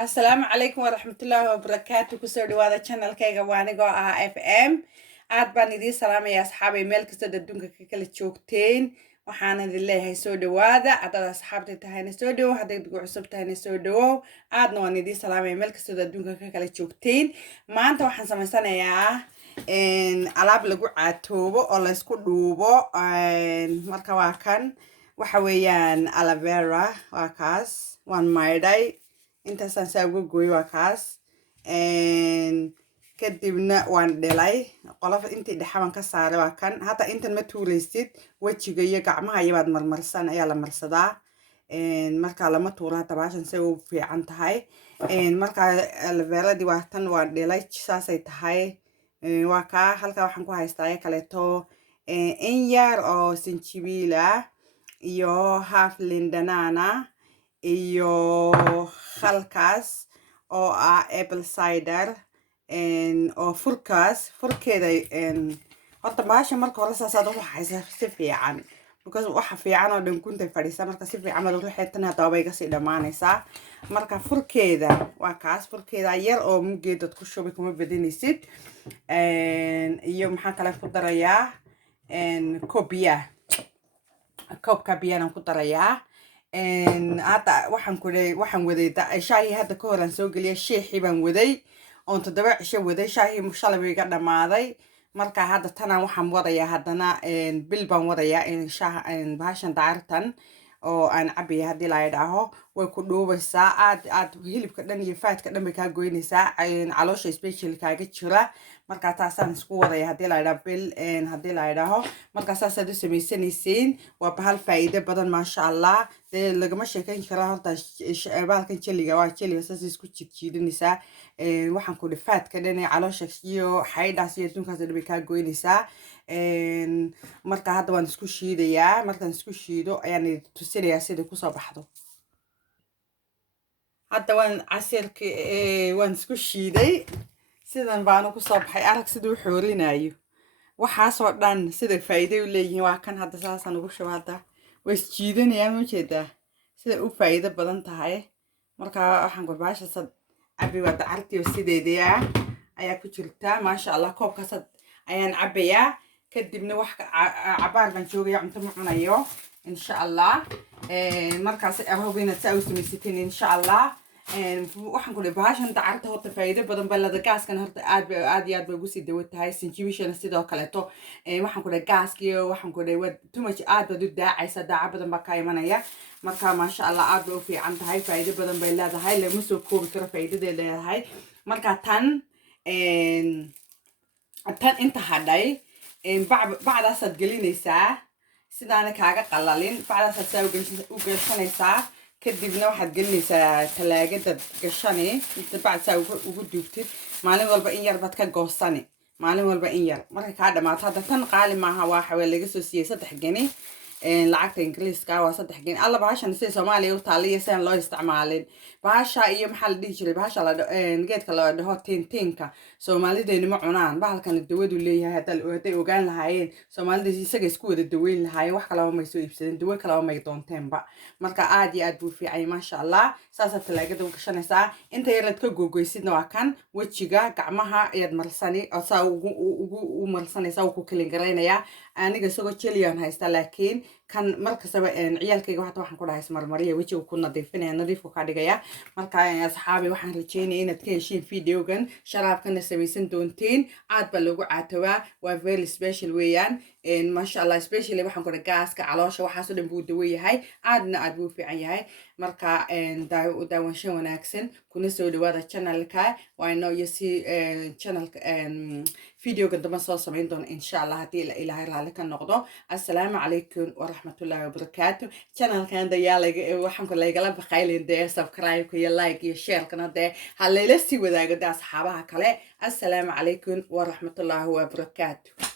السلام عليكم ورحمة الله وبركاته كسر دوادا channel كيغا وانيغو FM aad baan idiin salaamaya asxaabay meel kasta adduunka ka kala joogteen waxaan idin leeyahay soo dhawaada haddaad asxaabta tahayna soo dhawow haddaad ugu cusub tahayna soo dhawow aadna waan idiin salaamaya meel kasta adduunka ka kala joogteen maanta waxaan samaysanayaa alaab lagu caatoobo oo la isku dhuubo marka waa kan waxa weeyaan aloe vera waa kaas waan maydhay intaasaan saa uga gooyay waa kaas kadibna waan dhelay qolof intii dhaxaban ka saaray waa kan hata intan ma tuuraysid wajiga iyo gacmaha iyabaad marmarsan ayaa la marsadaa marka lama tuura tabaashan say u fiican tahay marka aloe veradii waa tan waan dhelay saasay tahay waa kaa halkaa waxaan ku haystaa aya kaleeto in yar oo sinjibiil ah iyo half lindanana iyo halkaas oo ah apple cider oo furkeeda horta baasha marka hore saasaad u waxaysa si fiican because waxa fiican oo dhan kunta fadhiisa marka si fiican aad u ruxeetan hadaba bay kasii dhamaanaysaa marka furkeeda waa kaas furkeeda yar oo mugeedad ku shubi kuma badinaysid iyo maxaa kale ku darayaa koobka biyana ku darayaa hada waxaan waday shaahi hadda ka hor aan soo geliyay sheexi baan waday oon 7 cisho waday shaahi shalay iga dhamaaday marka hadda tanaan waxaan wadayaa haddana bil baan wadayaa bahashan daartan oo aan cabiya haddii la yidhaaho way ku dhuubaysaa aad hilibka dhan iyo faadka dhan bay kaa goynaysaa caloosha special kaaga jira marka taasaan isku wadaya haddii la yidhaho bil haddii la yidhaaho marka saasaad u samaysanaysiin waa bahal faa'iido badan maasha allah dee lagama sheekayn karaa horta baalkan jeliga waa jeliga saas isku jiidjiidanaysaa waxaan ku dhi faadka dhan ee caloosha iyo xaydhaas iyo adduunkaas dhan bay kaa goynaysaa marka hadda waan isku shiidayaa markaan isku shiido ayaan tusinayaa sida kusoo baxdo hadda waan casirka waan isku shiiday sidan baanu kusoo baxay arag siduu xoorinayo waxaasoo dhan sida faa'iido u leeyihiin waa kan hadda saasaan ugu shubo hadda way isjiidanayaan ma jeedaa sida u faa'iido badan tahay marka waxaan gurbaashasad cabi waa dacartiyo sideedii ah ayaa ku jirta maasha allah koobkaasad ayaan cabayaa kadibna wax cabaar baan joogaya cunto ma cunayo insha allah markaas ahoobina saa u samaysateen insha allah waxaan ku dhahay bahashan dacarta horta faa'iido badan baa lada gaaskan horta aad iyo aad bay ugu sii dawo tahay sinjibishana sidoo kaleeto waxaan ku dhahay gaaskiyo waxaan ku dhahay too much aad baad u daacaysa daaca badan baa ka imanaya marka maasha allah aad bay u fiican tahay faa'iido badan bay leedahay lama soo koobi karo faa'iidaday leedahay marka tan inta hadhay bacdaasaad gelinaysaa sidaana kaaga qalalin bacdaasaad saa u gashanaysaa kadibna waxaad gelinaysaa talaagada gashani bacd saa ugu duubtid maalin walba in yar baad ka goosani maalin walba in yar marka kaa dhamaato hadda tan qaali maaha waa laga soo siiyey 3 geni lacagta ingiriiska waa 3 geni alla bahashan sida Soomaaliya u taaliya saan loo isticmaalin bahasha iyo maxaa la dhihi jiray bahasha la geedka la dhaho tintinka Soomaalideena ma cunaan bahalkan dawadu leeyahay hadday ogaan lahaayeen Soomaalida isaga isku wada daweyn lahaayeen wax kale ma soo iibsadeen dawo kale ma doonteen ba marka aad iyo aad buu fiicay maasha allah saasa talaagada u gashanaysaa inta yar ka googooysidna waa kan wajiga gacmaha ayaad marsani oo saa ugu marsanaysaa oo ku kaliin gareynayaa aniga isagoo jeliyan haysta laakiin kan markastaba ciyaalkayga waxaan ku dhahay marmariya wajiga ku nadiifinaya nadiif ka dhigaya marka asxaabi waxaan rajeynayaa inaad ka heshiin videogan sharaabkana samaysan doonteen aad baa lagu caatawaa waa very special weeyaan maasha allah especially waxaan ku dhahay gaaska caloosha waxaasoo dhan buu dawo yahay aadna aad buu fiican yahay marka daawansho wanaagsan kuna soo dhawaada channelka waa inoo iyo si channelka videoga damba soo samayn doona insha allah haddii ilaahay raali ka noqdo assalaamu calaykum waraxmatullaahi wabarakaatu channelkan dayaa waxaan ku laygala baqaylin dee subscribe iyo like iyo share kana dee ha layla sii wadaago dee asxaabaha kale assalaamu calaykum waraxmatullaahi wabarakaatu